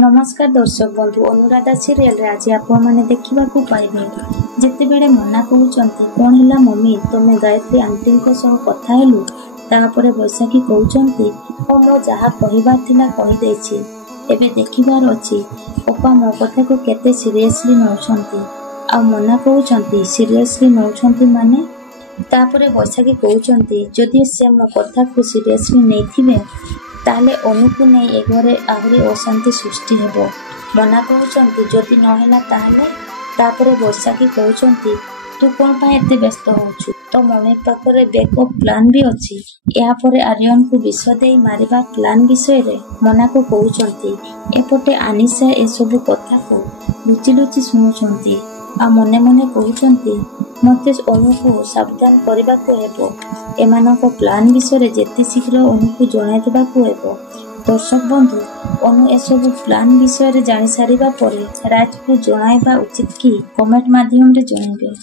नमस्कार दर्शक बंधु अनुराधा सीरियल रे आज आपण माने देखिबा को पाइबे जेते बेले मना कहउचंती कोन हला मम्मी तमे गायत्री आंटी को सह कथा हेलु तापरे बैसाखी कहउचंती ओ मो जहा कहिबा थिला कहि देछि एबे देखिबार अछि ओपा मो कथा को केते सीरियसली नउछंती आ मना कहउचंती सीरियसली नउछंती माने तापरे बैसाखी कहउचंती जदि से मो कथा को सीरियसली नेथिबे ताले अनुकू नहीं ए घरे आहरी अशांति सृष्टि हेबो मना कहउचंती जदि नहेला ताले तापरे बैसाखी कहउचंती तू कोन पा एते व्यस्त होछु तो मम्मी पाखरे बैकअप प्लान भी अछि या परे आर्यन को विष देई मारिबा प्लान विषय रे मना को कहउचंती एपटे आनिसा ए सब कथा को लुचि लुचि सुनुचंती आ मने मने कहउचंती मते अनुकू सावधान करबा को हेबो एमानक प्लान विषय जेते शीघ्र अनुकू जणाई देबा को हेबो। दर्शक बंधु अनु एसबु प्लान विषय जानी सारिबा परे राज को जणाइबा उचित कि कमेंट माध्यम रे जणाइबे।